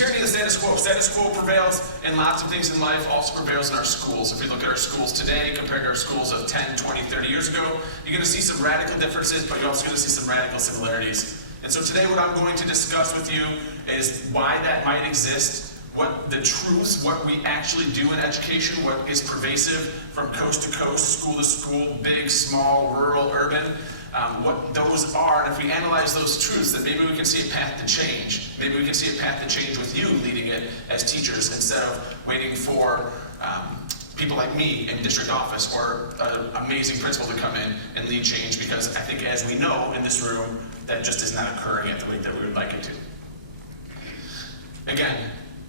tyranny of the status quo. Status quo prevails in lots of things in life, also prevails in our schools. If we look at our schools today compared to our schools of 10, 20, 30 years ago, you're going to see some radical differences, but you're also going to see some radical similarities. And so today what I'm going to discuss with you is why that might exist, what the truths, what we actually do in education, what is pervasive from coast to coast, school to school, big, small, rural, urban, what those are, and if we analyze those truths, then maybe we can see a path to change. Maybe we can see a path to change with you leading it as teachers instead of waiting for people like me in district office or an amazing principal to come in and lead change, because I think, as we know in this room, that just is not occurring at the rate that we would like it to. Again,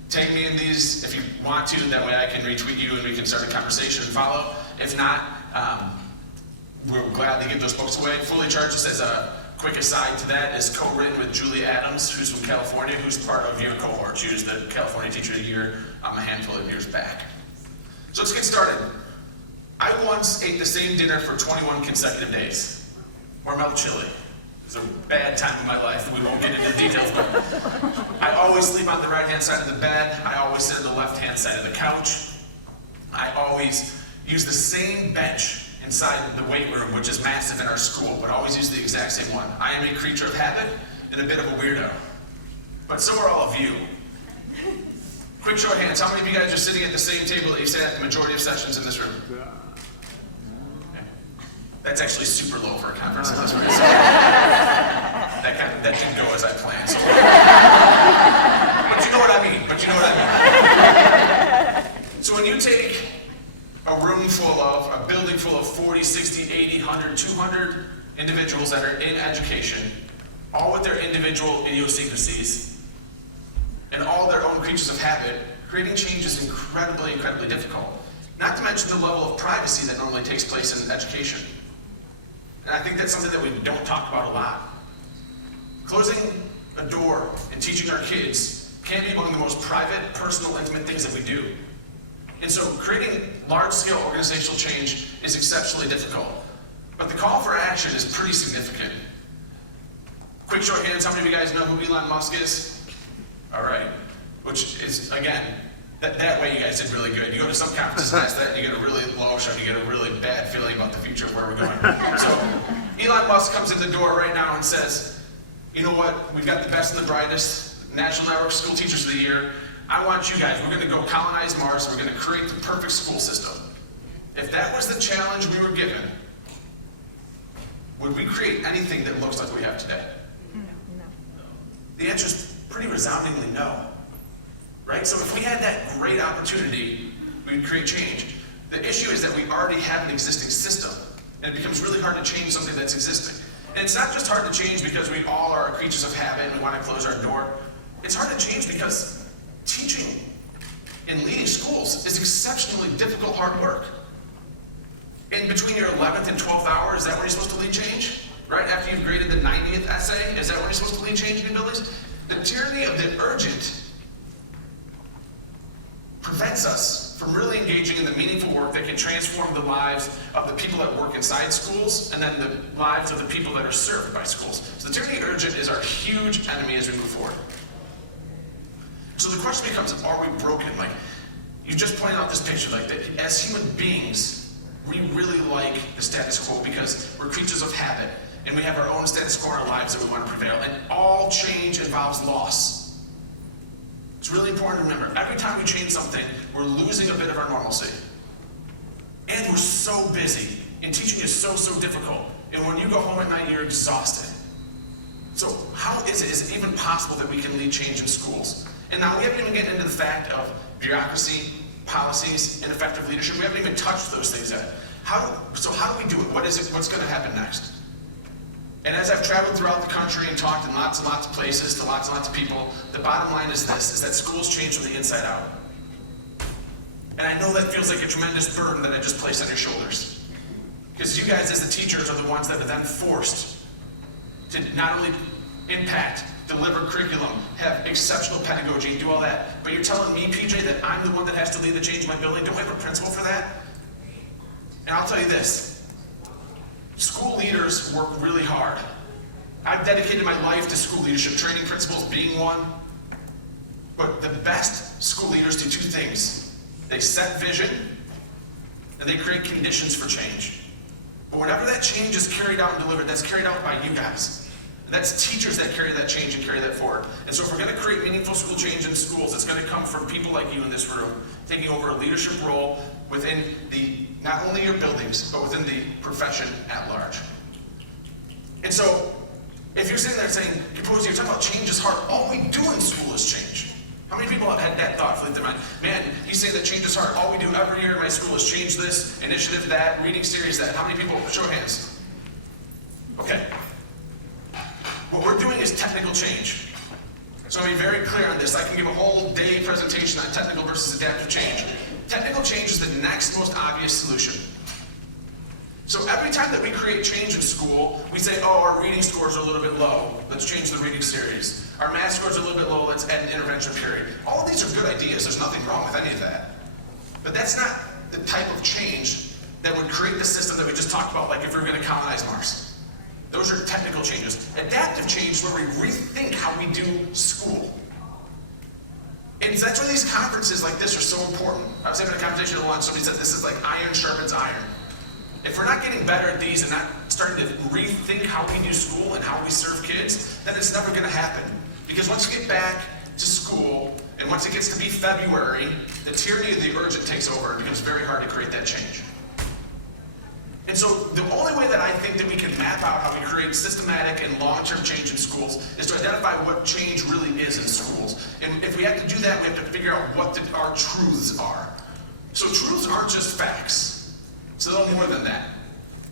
take me in these if you want to, that way I can retweet you and we can start a conversation and follow. If not, we'll gladly give those books away. Fully Charged, just as a quick aside to that, is co-written with Julie Adams, who's from California, who's part of your cohort. She was the California Teacher of the Year a handful of years back. So let's get started. I once ate the same dinner for 21 consecutive days. Or melt chili. It was a bad time in my life. We won't get into the details, but I always sleep on the right-hand side of the bed. I always sit on the left-hand side of the couch. I always use the same bench inside the weight room, which is massive in our school, but I always use the exact same one. I am a creature of habit and a bit of a weirdo. But so are all of you. Quick show of hands, how many of you guys are sitting at the same table that you sat at the majority of sessions in this room? Okay. That's actually super low for a conference in this room. That didn't go as I planned. So. But you know what I mean. So when you take a room full of, a building full of 40, 60, 80, 100, 200 individuals that are in education, all with their individual idiosyncrasies, and all their own creatures of habit, creating change is incredibly, incredibly difficult. Not to mention the level of privacy that normally takes place in education. And I think that's something that we don't talk about a lot. Closing a door and teaching our kids can be among the most private, personal, intimate things that we do. And so creating large-scale organizational change is exceptionally difficult. But the call for action is pretty significant. Quick show of hands, how many of you guys know who Elon Musk is? All right. Which is, again, that way you guys did really good. You go to some conferences and ask that, and you get a really low show, you get a really bad feeling about the future of where we're going. So Elon Musk comes in the door right now and says, you know what, we've got the best and the brightest, National Network School Teachers of the Year. I want you guys, we're going to go colonize Mars, and we're going to create the perfect school system. If that was the challenge we were given, would we create anything that looks like we have today? No. The answer is pretty resoundingly no. Right? So if we had that great opportunity, we would create change. The issue is that we already have an existing system, and it becomes really hard to change something that's existing. And it's not just hard to change because we all are creatures of habit and we want to close our door. It's hard to change because teaching and leading schools is exceptionally difficult, hard work. In between your 11th and 12th hour, is that when you're supposed to lead change? Right after you've graded the 90th essay, is that when you're supposed to lead change in your buildings? The tyranny of the urgent prevents us from really engaging in the meaningful work that can transform the lives of the people that work inside schools and then the lives of the people that are served by schools. So the tyranny of the urgent is our huge enemy as we move forward. So the question becomes, are we broken? Like, you just pointed out this picture, like that as human beings, we really like the status quo because we're creatures of habit and we have our own status quo in our lives that we want to prevail, and all change involves loss. It's really important to remember, every time we change something, we're losing a bit of our normalcy. And we're so busy, and teaching is so, so difficult. And when you go home at night, you're exhausted. So how is it even possible that we can lead change in schools? And now we haven't even gotten into the fact of bureaucracy, policies, and effective leadership. We haven't even touched those things yet. So how do we do it? What's going to happen next? And as I've traveled throughout the country and talked in lots and lots of places to lots and lots of people, the bottom line is this, is that schools change from the inside out. And I know that feels like a tremendous burden that I just placed on your shoulders. Because you guys as the teachers are the ones that are then forced to not only impact, deliver curriculum, have exceptional pedagogy, and do all that, but you're telling me, PJ, that I'm the one that has to lead the change in my building? Don't we have a principal for that? And I'll tell you this, school leaders work really hard. I've dedicated my life to school leadership, training principals being one. But the best school leaders do two things. They set vision, and they create conditions for change. But whenever that change is carried out and delivered, that's carried out by you guys. And that's teachers that carry that change and carry that forward. And so if we're going to create meaningful school change in schools, it's going to come from people like you in this room, taking over a leadership role within not only your buildings, but within the profession at large. And so, if you're sitting there saying, Caposey, you're talking about change is hard, all we do in school is change. How many people have had that thought fleet their mind? Man, he's saying that change is hard. All we do every year in my school is change this, initiative that, reading series that. How many people? Show of hands. Okay. What we're doing is technical change. So I'm going to be very clear on this. I can give a whole day presentation on technical versus adaptive change. Technical change is the next most obvious solution. So every time that we create change in school, we say, oh, our reading scores are a little bit low. Let's change the reading series. Our math scores are a little bit low. Let's add an intervention period. All of these are good ideas. There's nothing wrong with any of that. But that's not the type of change that would create the system that we just talked about, like if we were going to colonize Mars. Those are technical changes. Adaptive change is where we rethink how we do school. And that's why these conferences like this are so important. I was having a conversation at lunch. Somebody said this is like iron sharpens iron. If we're not getting better at these and not starting to rethink how we do school and how we serve kids, then it's never going to happen. Because once you get back to school, and once it gets to be February, the tyranny of the urgent takes over. It becomes very hard to create that change. And so the only way that I think that we can map out how we create systematic and long-term change in schools is to identify what change really is in schools. And if we have to do that, we have to figure out what our truths are. So truths aren't just facts. So they're more than that.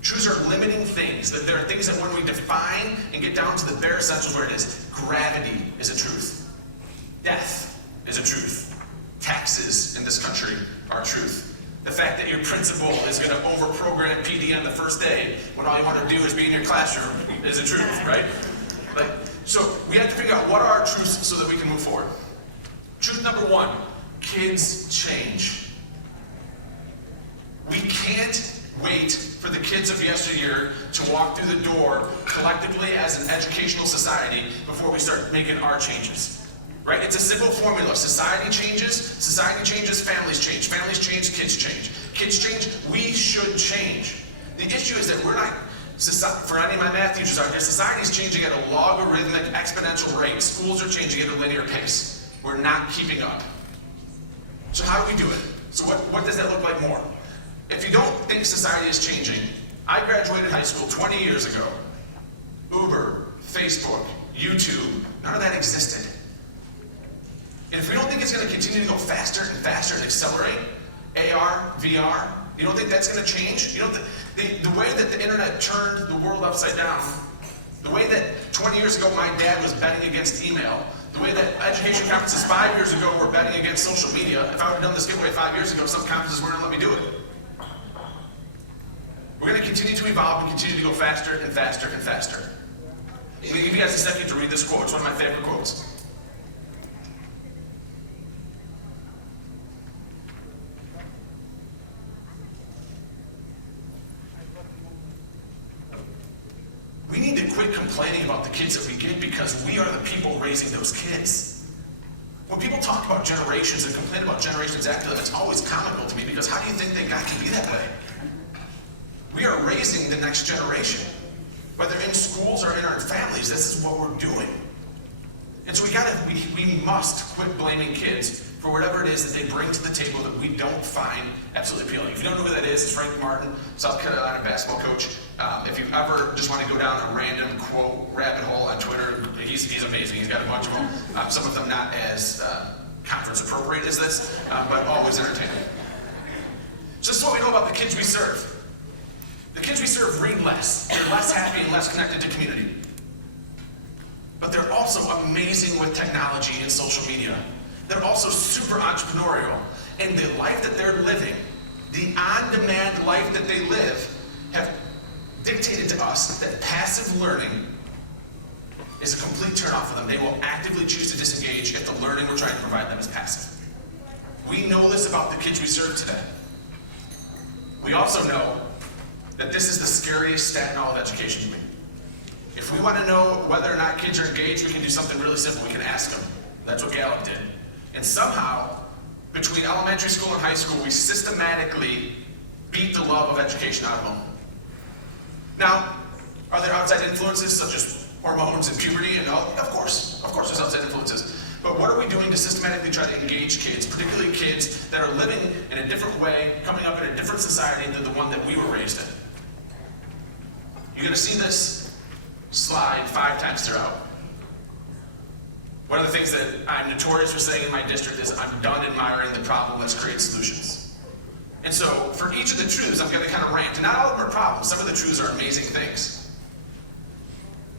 Truths are limiting things. That there are things that when we define and get down to the bare essentials where it is, gravity is a truth. Death is a truth. Taxes in this country are a truth. The fact that your principal is going to overprogram PD on the first day when all you want to do is be in your classroom is a truth, right? So we have to figure out what are our truths so that we can move forward. Truth number one, kids change. We can't wait for the kids of yesteryear to walk through the door collectively as an educational society before we start making our changes. Right? It's a simple formula. Society changes, families change, kids change. Kids change, we should change. The issue is that we're not, for any of my math teachers out there, society is changing at a logarithmic, exponential rate. Schools are changing at a linear pace. We're not keeping up. So how do we do it? So what does that look like more? If you don't think society is changing, I graduated high school 20 years ago. Uber, Facebook, YouTube, none of that existed. And if we don't think it's going to continue to go faster and faster and accelerate, AR, VR, you don't think that's going to change? You don't the way that the internet turned the world upside down, the way that 20 years ago my dad was betting against email, the way that education conferences 5 years ago were betting against social media, if I would have done this giveaway 5 years ago, some conferences weren't going to let me do it. We're going to continue to evolve and continue to go faster and faster and faster. I'm going to give you guys a second to read this quote. It's one of my favorite quotes. We need to quit complaining about the kids that we get because we are the people raising those kids. When people talk about generations and complain about generations after them, it's always comical to me because how do you think they got to be that way? We are raising the next generation. Whether in schools or in our families, this is what we're doing. And so we must quit blaming kids for whatever it is that they bring to the table that we don't find absolutely appealing. If you don't know who that is, it's Frank Martin, South Carolina basketball coach. If you ever just want to go down a random quote rabbit hole on Twitter, he's amazing. He's got a bunch of them. Some of them not as conference appropriate as this, but always entertaining. So this is what we know about the kids we serve. The kids we serve read less. They're less happy and less connected to community. But they're also amazing with technology and social media. They're also super entrepreneurial. And the life that they're living, the on-demand life that they live, have dictated to us that passive learning is a complete turnoff for them. They will actively choose to disengage if the learning we're trying to provide them is passive. We know this about the kids we serve today. We also know that this is the scariest stat in all of education to me. If we want to know whether or not kids are engaged, we can do something really simple. We can ask them. That's what Gallup did. And somehow, between elementary school and high school, we systematically beat the love of education out of them. Now, are there outside influences such as hormones and puberty and all? Of course there's outside influences. But what are we doing to systematically try to engage kids, particularly kids that are living in a different way, coming up in a different society than the one that we were raised in? You're going to see this slide 5 times throughout. One of the things that I'm notorious for saying in my district is I'm done admiring the problem, let's create solutions. And so for each of the truths, I'm going to kind of rant. And not all of them are problems. Some of the truths are amazing things.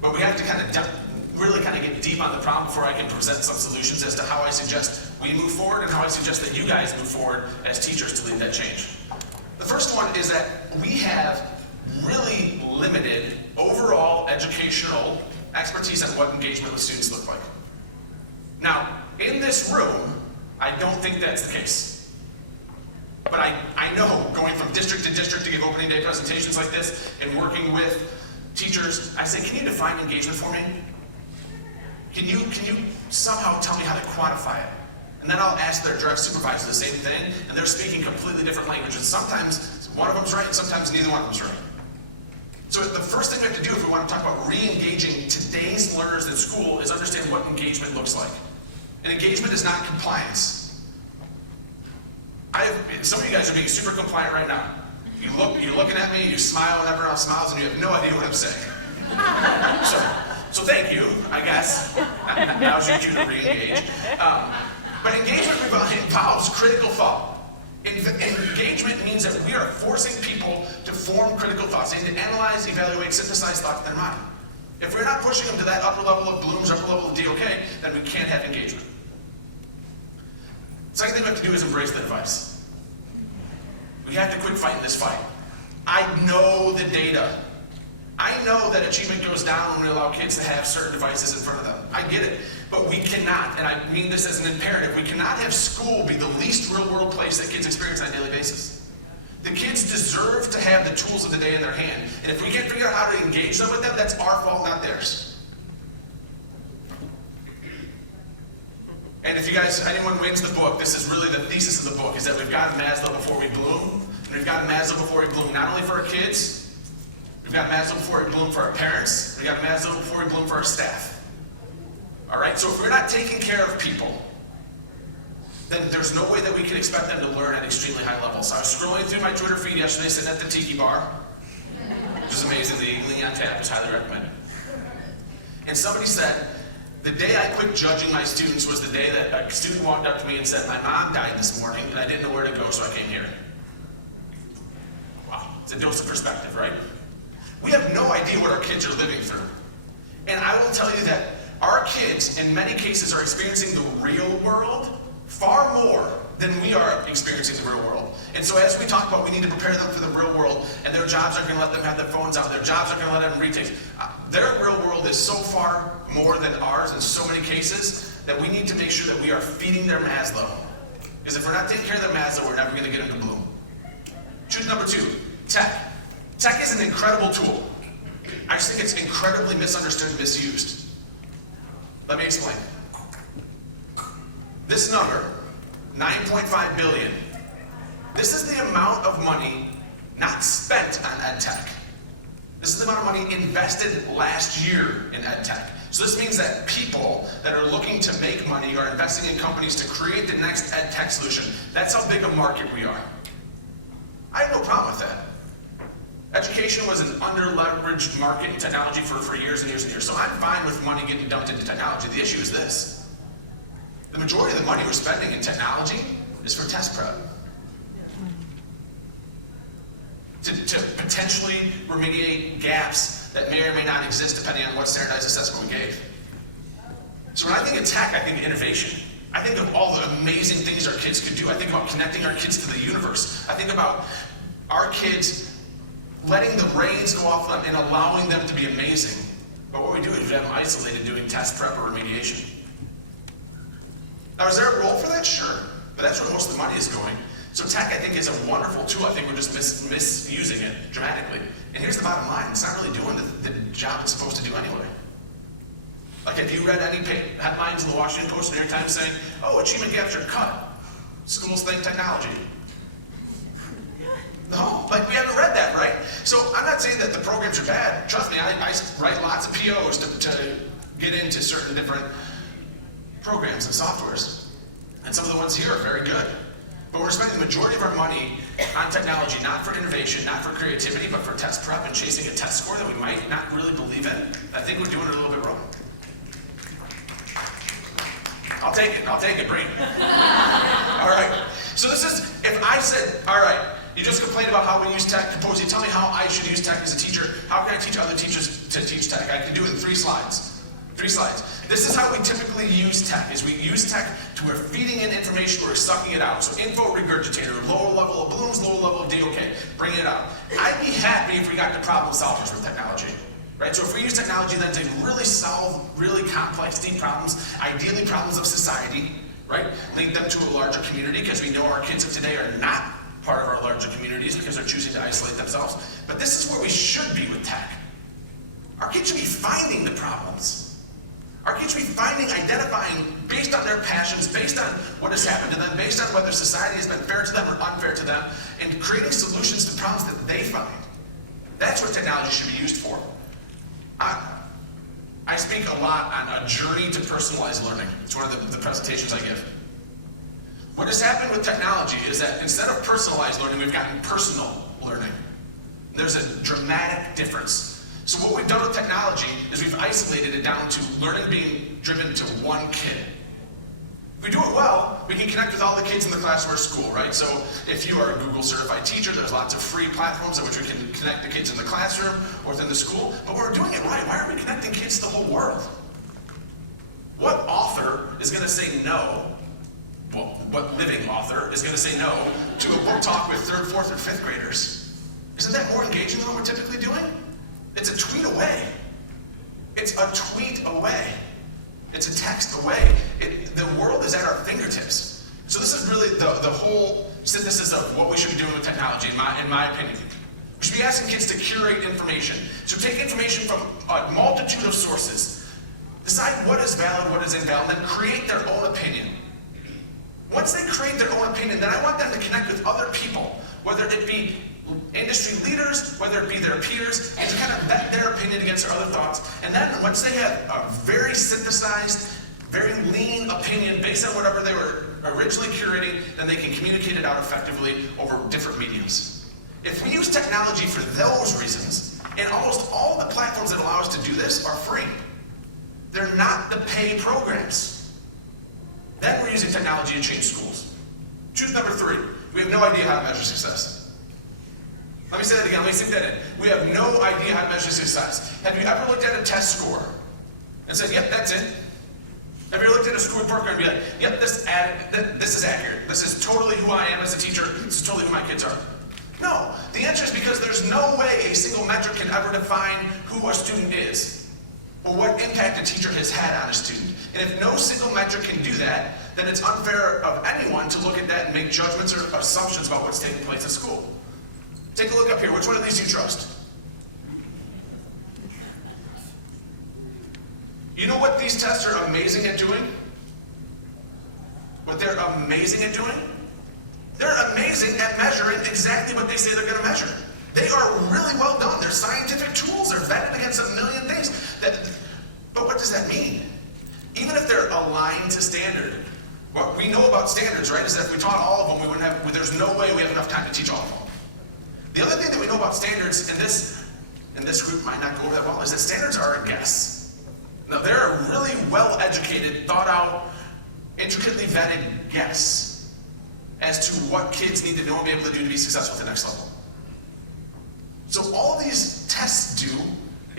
But we have to kind of really kind of get deep on the problem before I can present some solutions as to how I suggest we move forward and how I suggest that you guys move forward as teachers to lead that change. The first one is that we have really limited overall educational expertise on what engagement with students look like. Now, in this room, I don't think that's the case. But I know, going from district to district to give opening day presentations like this and working with teachers, I say, can you define engagement for me? Can you somehow tell me how to quantify it? And then I'll ask their direct supervisor the same thing, and they're speaking completely different languages. Sometimes one of them's right, and sometimes neither one of them's right. So the first thing we have to do if we want to talk about re-engaging today's learners in school is understand what engagement looks like. And engagement is not compliance. Some of you guys are being super compliant right now. You're looking at me, you smile when everyone else smiles, and you have no idea what I'm saying. So thank you, I guess. Now's your cue to re-engage. But engagement involves critical thought. Engagement means that we are forcing people to form critical thoughts and to analyze, evaluate, synthesize thoughts in their mind. If we're not pushing them to that upper level of Bloom's, upper level of DOK, then we can't have engagement. The second thing we have to do is embrace the device. We have to quit fighting this fight. I know the data. I know that achievement goes down when we allow kids to have certain devices in front of them. I get it. But we cannot, and I mean this as an imperative, we cannot have school be the least real-world place that kids experience on a daily basis. The kids deserve to have the tools of the day in their hand. And if we can't figure out how to engage them with them, that's our fault, not theirs. And if you guys, anyone wins the book, this is really the thesis of the book, is that we've got Maslow before we bloom, and we've got Maslow before we bloom not only for our kids, we've got Maslow before we bloom for our parents, we've got Maslow before we bloom for our staff. All right, so if we're not taking care of people, then there's no way that we can expect them to learn at extremely high levels. So I was scrolling through my Twitter feed yesterday, sitting at the tiki bar, which is amazing. The Eagle on Tap is highly recommended. And somebody said, the day I quit judging my students was the day that a student walked up to me and said, my mom died this morning and I didn't know where to go, so I came here. Wow, it's a dose of perspective, right? We have no idea what our kids are living through. And I will tell you that our kids, in many cases, are experiencing the real world far more than we are experiencing the real world. And so as we talk about, we need to prepare them for the real world, and their jobs aren't going to let them have their phones out, their jobs aren't going to let them retake. Their real world is so far more than ours in so many cases that we need to make sure that we are feeding their Maslow. Because if we're not taking care of their Maslow, we're never going to get them to bloom. Truth number 2, tech. Tech is an incredible tool. I just think it's incredibly misunderstood and misused. Let me explain. This number, 9.5 billion, this is the amount of money not spent on ed tech. This is the amount of money invested last year in ed tech. So this means that people that are looking to make money are investing in companies to create the next ed tech solution. That's how big a market we are. I have no problem with that. Education was an under-leveraged market in technology for years and years and years. So I'm fine with money getting dumped into technology. The issue is this. The majority of the money we're spending in technology is for test prep. To potentially remediate gaps that may or may not exist depending on what standardized assessment we gave. So when I think of tech, I think of innovation. I think of all the amazing things our kids could do. I think about connecting our kids to the universe. I think about our kids letting the reins go off them and allowing them to be amazing. But what we do is we have them isolated doing test prep or remediation. Now, is there a role for that? Sure. But that's where most of the money is going. So tech, I think, is a wonderful tool. I think we're just misusing it dramatically. And here's the bottom line. It's not really doing the job it's supposed to do anyway. Like, have you read any headlines in the Washington Post and New York Times saying, oh, achievement gaps are cut, schools think technology? No, like we haven't read that, right? So I'm not saying that the programs are bad. Trust me, I write lots of POs to get into certain different programs and softwares. And some of the ones here are very good. But we're spending the majority of our money on technology, not for innovation, not for creativity, but for test prep and chasing a test score that we might not really believe in. I think we're doing it a little bit wrong. I'll take it, bring it. All right, so this is, if I said, all right, you just complained about how we use tech, Caposey, tell me how I should use tech as a teacher. How can I teach other teachers to teach tech? I can do it in 3 slides. 3 slides. This is how we typically use tech, is we use tech to we're feeding in information, we're sucking it out. So info regurgitator, lower level of balloons, lower level of DOK, bring it out. I'd be happy if we got to problem solvers with technology. Right? So if we use technology then to really solve really complex, deep problems, ideally problems of society, right? Link them to a larger community, because we know our kids of today are not part of our larger communities because they're choosing to isolate themselves. But this is where we should be with tech. Our kids should be finding the problems. Our kids should be finding, identifying, based on their passions, based on what has happened to them, based on whether society has been fair to them or unfair to them, and creating solutions to problems that they find. That's what technology should be used for. I speak a lot on a journey to personalized learning. It's one of the presentations I give. What has happened with technology is that instead of personalized learning, we've gotten personal learning. There's a dramatic difference. So what we've done with technology is we've isolated it down to learning being driven to one kid. If we do it well, we can connect with all the kids in the class or school, right? So if you are a Google certified teacher, there's lots of free platforms in which we can connect the kids in the classroom or within the school. But we're doing it right. Why are we connecting kids to the whole world? What author is going to say no? Well, what living author is going to say no to a book talk with 3rd, 4th, or 5th graders? Isn't that more engaging than what we're typically doing? It's a tweet away. It's a tweet away. It's a text away. The world is at our fingertips. So this is really the whole synthesis of what we should be doing with technology, in my opinion. We should be asking kids to curate information. So take information from a multitude of sources. Decide what is valid, what is invalid, then create their own opinion. Once they create their own opinion, then I want them to connect with other people, whether it be industry leaders, whether it be their peers, and to kind of vet their opinion against their other thoughts. And then once they have a very synthesized, very lean opinion based on whatever they were originally curating, then they can communicate it out effectively over different mediums. If we use technology for those reasons, and almost all the platforms that allow us to do this are free. They're not the pay programs. Then we're using technology to change schools. Truth number 3, we have no idea how to measure success. Let me say that again, let me sink that in. We have no idea how to measure success. Have you ever looked at a test score and said, yep, that's it? Have you ever looked at a school report card and be like, yep, this is accurate. This is totally who I am as a teacher. This is totally who my kids are. No, the answer is because there's no way a single metric can ever define who a student is or what impact a teacher has had on a student. And if no single metric can do that, then it's unfair of anyone to look at that and make judgments or assumptions about what's taking place at school. Take a look up here. Which one of these do you trust? You know what these tests are amazing at doing? What they're amazing at doing? They're amazing at measuring exactly what they say they're going to measure. They are really well done. They're scientific tools. They're vetted against a million things. But what does that mean? Even if they're aligned to standard, what we know about standards, right, is that if we taught all of them, there's no way we have enough time to teach all of them. The other thing that we know about standards, and this group might not go over that well, is that standards are a guess. Now, they're a really well-educated, thought-out, intricately vetted guess as to what kids need to know and be able to do to be successful at the next level. So all these tests do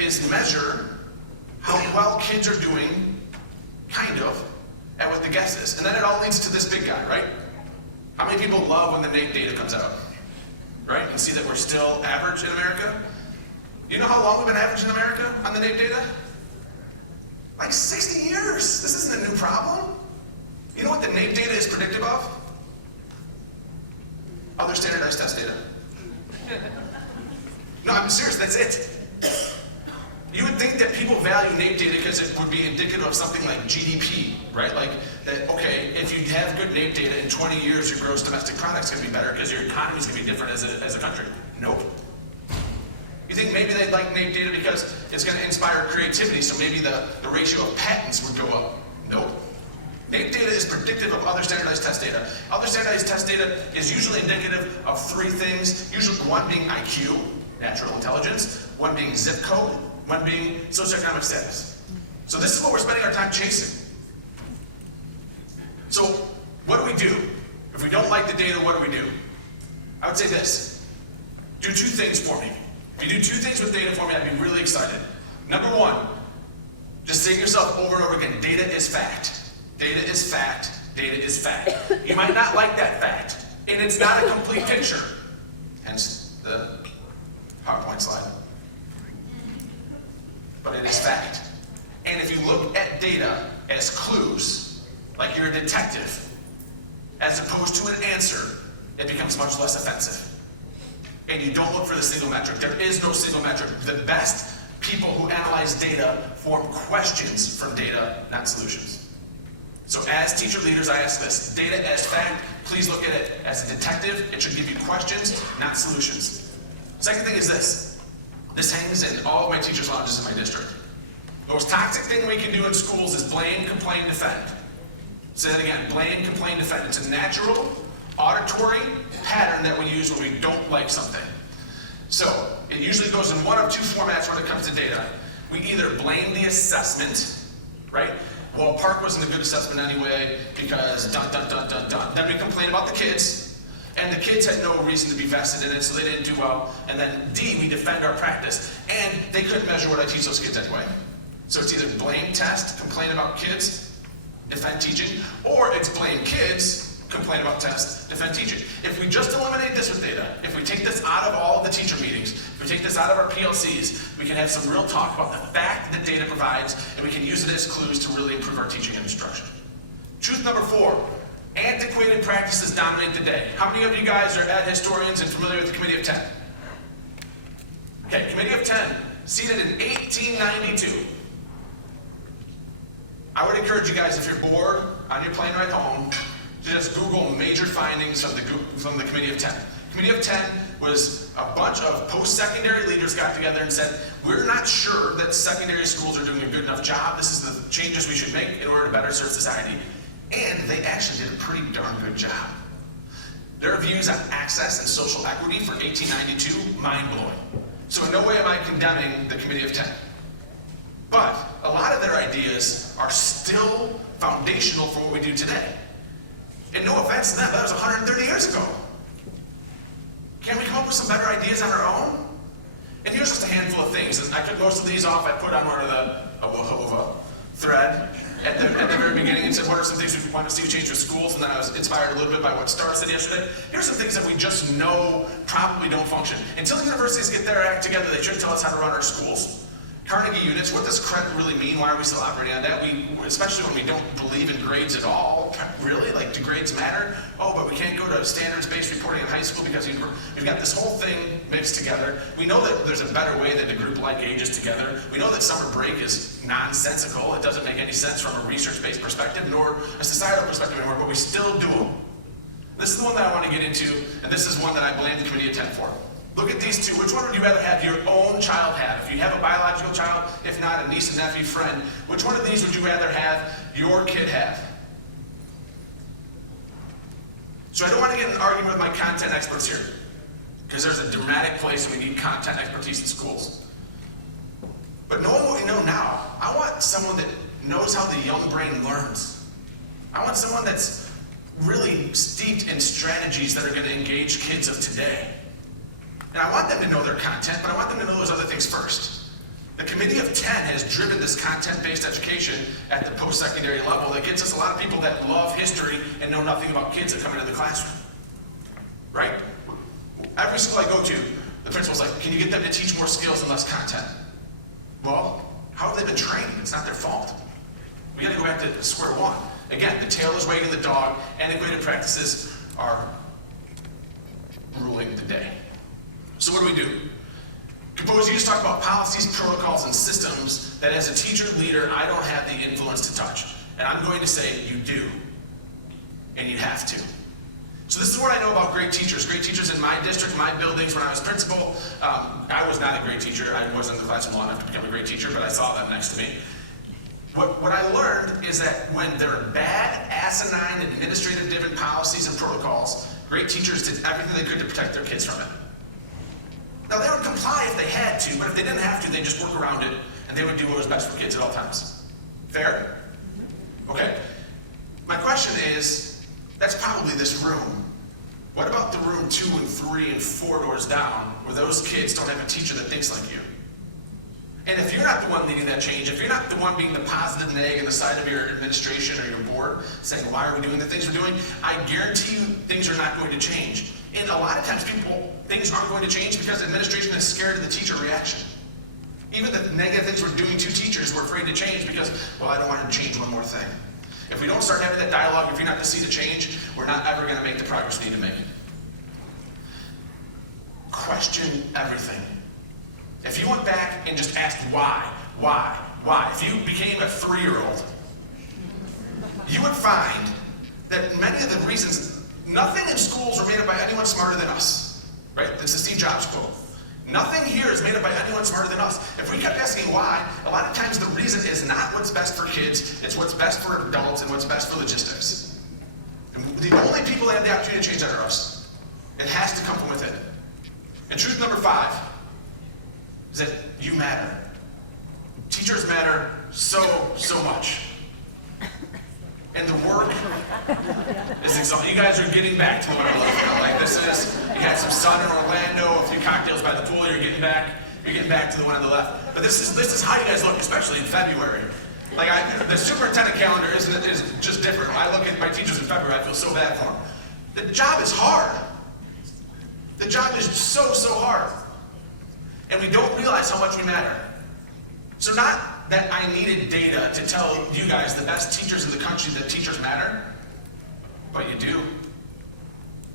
is measure how well kids are doing, kind of, at what the guess is. And then it all leads to this big guy, right? How many people love when the NAEP data comes out? Right? And see that we're still average in America? You know how long we've been average in America on the NAEP data? Like 60 years. This isn't a new problem. You know what the NAEP data is predictive of? Other standardized test data. No, I'm serious, that's it. You would think that people value NAEP data because it would be indicative of something like GDP, right? Like that, okay, if you have good NAEP data, in 20 years your gross domestic product's gonna be better because your economy's gonna be different as a country. Nope. You think maybe they'd like NAEP data because it's gonna inspire creativity, so maybe the ratio of patents would go up. Nope. NAEP data is predictive of other standardized test data. Other standardized test data is usually indicative of three things, usually one being IQ, natural intelligence, one being zip code, one being socioeconomic status. So this is what we're spending our time chasing. So what do we do? If we don't like the data, what do we do? I would say this. Do two things for me. If you do two things with data for me, I'd be really excited. Number one, just say to yourself over and over again, data is fact. Data is fact. Data is fact. You might not like that fact, and it's not a complete picture. Hence the PowerPoint slide. But it is fact. And if you look at data as clues, like you're a detective, as opposed to an answer, it becomes much less offensive. And you don't look for the single metric. There is no single metric. The best people who analyze data form questions from data, not solutions. So as teacher leaders, I ask this, data as fact, please look at it as a detective. It should give you questions, not solutions. Second thing is this. This hangs in all of my teachers' lounges in my district. The most toxic thing we can do in schools is blame, complain, defend. Say that again, blame, complain, defend. It's a natural, auditory pattern that we use when we don't like something. So, it usually goes in one of two formats when it comes to data. We either blame the assessment, right? Well, Park wasn't a good assessment anyway because dun dun dun dun dun. Then we complain about the kids, and the kids had no reason to be vested in it, so they didn't do well. And then D, we defend our practice, and they couldn't measure what I teach those kids anyway. So it's either blame test, complain about kids, defend teaching, or it's blame kids, complain about tests, defend teaching. If we just eliminate this with data, if we take this out of all of the teacher meetings, if we take this out of our PLCs, we can have some real talk about the fact that data provides, and we can use it as clues to really improve our teaching and instruction. Truth number 4, antiquated practices dominate the day. How many of you guys are ed historians and familiar with the Committee of 10? Okay, Committee of 10, seated in 1892. I would encourage you guys, if you're bored on your plane ride home, to just Google major findings from the Committee of 10. Committee of 10 was a bunch of post-secondary leaders got together and said, we're not sure that secondary schools are doing a good enough job. This is the changes we should make in order to better serve society. And they actually did a pretty darn good job. Their views on access and social equity for 1892, mind-blowing. So in no way am I condemning the Committee of 10. But a lot of their ideas are still foundational for what we do today. And no offense to them, that was 130 years ago. Can we come up with some better ideas on our own? And here's just a handful of things. And I took most of these off. I put on one of the thread at the very beginning and said, what are some things we want to see change with schools? And then I was inspired a little bit by what Star said yesterday. Here's some things that we just know probably don't function. Until the universities get their act together, they should tell us how to run our schools. Carnegie units, what does credit really mean? Why are we still operating on that? Especially when we don't believe in grades at all. Really? Like, do grades matter? Oh, but we can't go to standards-based reporting in high school because we've got this whole thing mixed together. We know that there's a better way than to group like ages together. We know that summer break is nonsensical. It doesn't make any sense from a research-based perspective, nor a societal perspective anymore, but we still do them. This is the one that I want to get into, and this is one that I blame the Committee of 10 for. Look at these two. Which one would you rather have your own child have? If you have a biological child, if not a niece and nephew, friend, which one of these would you rather have your kid have? So I don't want to get in an argument with my content experts here, because there's a dramatic place we need content expertise in schools. But knowing what we know now, I want someone that knows how the young brain learns. I want someone that's really steeped in strategies that are going to engage kids of today. And I want them to know their content, but I want them to know those other things first. The Committee of 10 has driven this content-based education at the post-secondary level that gets us a lot of people that love history and know nothing about kids that come into the classroom. Right? Every school I go to, the principal's like, can you get them to teach more skills and less content? Well, how have they been trained? It's not their fault. We gotta go back to square one. Again, the tail is wagging the dog. Antiquated practices are ruling the day. So what do? Caposey used to talk about policies, protocols, and systems that as a teacher leader, I don't have the influence to touch. And I'm going to say you do. And you have to. So this is what I know about great teachers. Great teachers in my district, my buildings. When I was principal, I was not a great teacher. I wasn't in the classroom long enough to become a great teacher, but I saw them next to me. What I learned is that when there are bad, asinine, administrative-driven policies and protocols, great teachers did everything they could to protect their kids from it. Now, they would comply if they had to, but if they didn't have to, they'd just work around it, and they would do what was best for kids at all times. Fair? Okay. My question is, that's probably this room. What about the room 2 and 3 and 4 doors down, where those kids don't have a teacher that thinks like you? And if you're not the one leading that change, if you're not the one being the positive neg on the side of your administration or your board, saying, why are we doing the things we're doing? I guarantee you things are not going to change. And a lot of times things aren't going to change because administration is scared of the teacher reaction. Even the negative things we're doing to teachers, we're afraid to change because, well, I don't want to change one more thing. If we don't start having that dialogue, if you're not to see the change, we're not ever going to make the progress we need to make. Question everything. If you went back and just asked why, if you became a 3-year-old, you would find that many of the reasons, nothing in schools are made up by anyone smarter than us, right? This is Steve Jobs' quote. Nothing here is made up by anyone smarter than us. If we kept asking why, a lot of times the reason is not what's best for kids, it's what's best for adults and what's best for logistics. And the only people that have the opportunity to change that are us. It has to come from within. And truth number 5 is that you matter. Teachers matter so much. And the work is exhausting. You guys are getting back to what I'm looking at. Like this is, you had some sun in Orlando, a few cocktails by the pool, you're getting back to the one on the left. But this is how you guys look, especially in February. Like the superintendent calendar is just different. When I look at my teachers in February, I feel so bad for them. The job is hard. The job is so hard. And we don't realize how much we matter. So not that I needed data to tell you guys, the best teachers in the country, that teachers matter, but you do.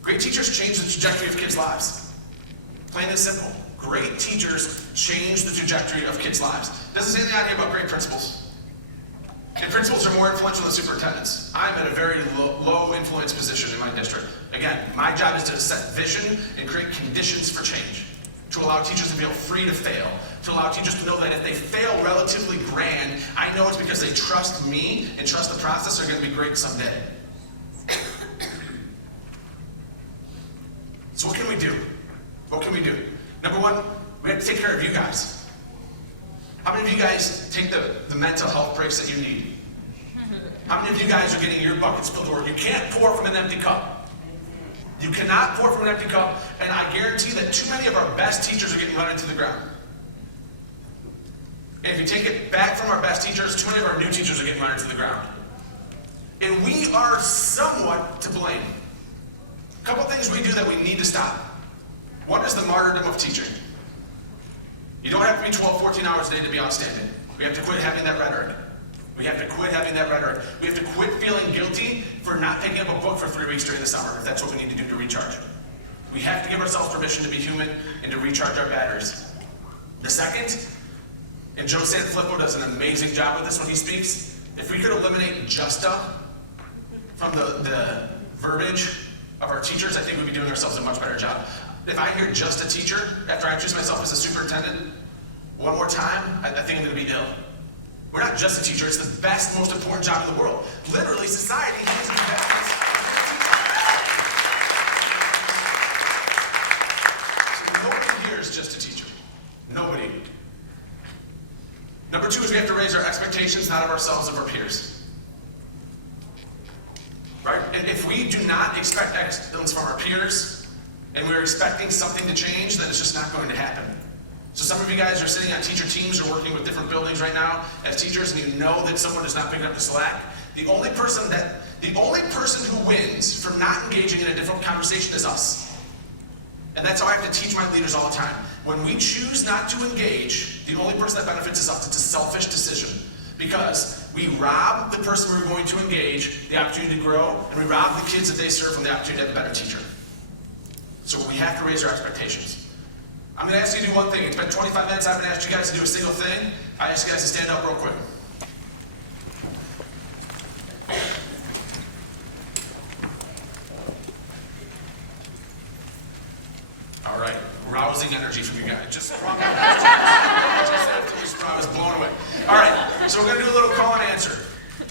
Great teachers change the trajectory of kids' lives. Plain and simple. Great teachers change the trajectory of kids' lives. Doesn't say anything out here about great principals. And principals are more influential than superintendents. I'm at a very low influence position in my district. Again, my job is to set vision and create conditions for change. To allow teachers to feel free to fail. To allow teachers to know that if they fail relatively grand, I know it's because they trust me and trust the process, they're going to be great someday. So what can we do? What can we do? Number 1, we have to take care of you guys. How many of you guys take the mental health breaks that you need? How many of you guys are getting your buckets filled to work? You can't pour from an empty cup. You cannot pour from an empty cup, and I guarantee that too many of our best teachers are getting run into the ground. And if you take it back from our best teachers, too many of our new teachers are getting run into the ground. And we are somewhat to blame. A couple things we do that we need to stop. One is the martyrdom of teaching. You don't have to be 12, 14 hours a day to be outstanding. We have to quit having that rhetoric. We have to quit having that rhetoric. We have to quit feeling guilty for not picking up a book for 3 weeks during the summer, if that's what we need to do to recharge. We have to give ourselves permission to be human and to recharge our batteries. The second, and Joe Sanfilippo does an amazing job with this when he speaks, if we could eliminate justa from the verbiage of our teachers, I think we'd be doing ourselves a much better job. If I hear just a teacher, after I introduce myself as a superintendent, one more time, I think I'm going to be ill. We're not just a teacher, it's the best, most important job in the world. Literally, society needs to be better. So nobody here is just a teacher. Nobody. Number 2 is we have to raise our expectations, not of ourselves, of our peers. Right? And if we do not expect excellence from our peers, and we're expecting something to change, then it's just not going to happen. So some of you guys are sitting on teacher teams or working with different buildings right now as teachers, and you know that someone is not picking up the slack. The only person who wins from not engaging in a different conversation is us. And that's how I have to teach my leaders all the time. When we choose not to engage, the only person that benefits is us. It's a selfish decision. Because we rob the person we're going to engage the opportunity to grow, and we rob the kids that they serve from the opportunity to have a better teacher. So we have to raise our expectations. I'm going to ask you to do one thing. It's been 25 minutes. I haven't asked you guys to do a single thing. I ask you guys to stand up real quick. All right. Rousing energy from you guys. Just sprung out. I was blown away. All right. So we're going to do a little call and answer.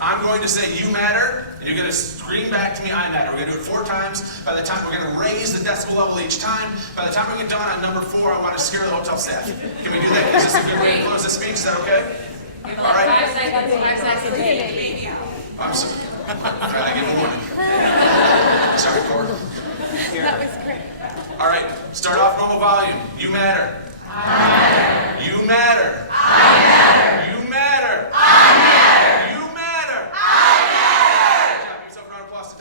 I'm going to say you matter, and you're going to scream back to me I matter. We're going to do it 4 times. By the time we're going to raise the decibel level each time. By the time we get done on number 4, I want to scare the hotel staff. Can we do that? Is this a good way to close the speech? Is that okay? All right. 5 seconds. 5 seconds. I'm sorry. I give a warning. Sorry, Cor. That was great. All right. Start off normal volume. You matter. I matter. You matter. I matter. You matter. I matter. You matter. I matter. Give yourself a round of applause.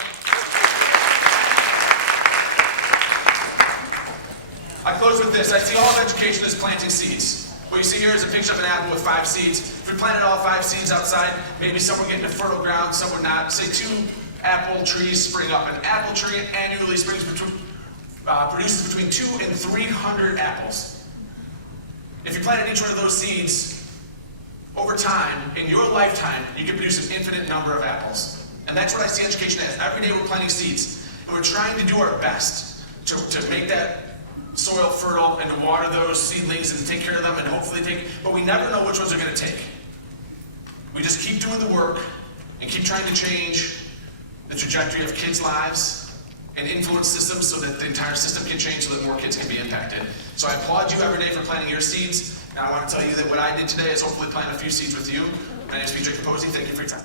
I close with this. I see all of education as planting seeds. What you see here is a picture of an apple with 5 seeds. If we planted all 5 seeds outside, maybe some would get into fertile ground, some would not. Say 2 apple trees spring up. An apple tree annually produces between 200 and 300 apples. If you planted each one of those seeds, over time, in your lifetime, you can produce an infinite number of apples. And that's what I see education as. Every day we're planting seeds. And we're trying to do our best to make that soil fertile and to water those seedlings and take care of them and hopefully but we never know which ones are going to take. We just keep doing the work and keep trying to change the trajectory of kids' lives and influence systems so that the entire system can change so that more kids can be impacted. So I applaud you every day for planting your seeds. And I want to tell you that what I did today is hopefully plant a few seeds with you. My name is Caposey. Thank you for your time.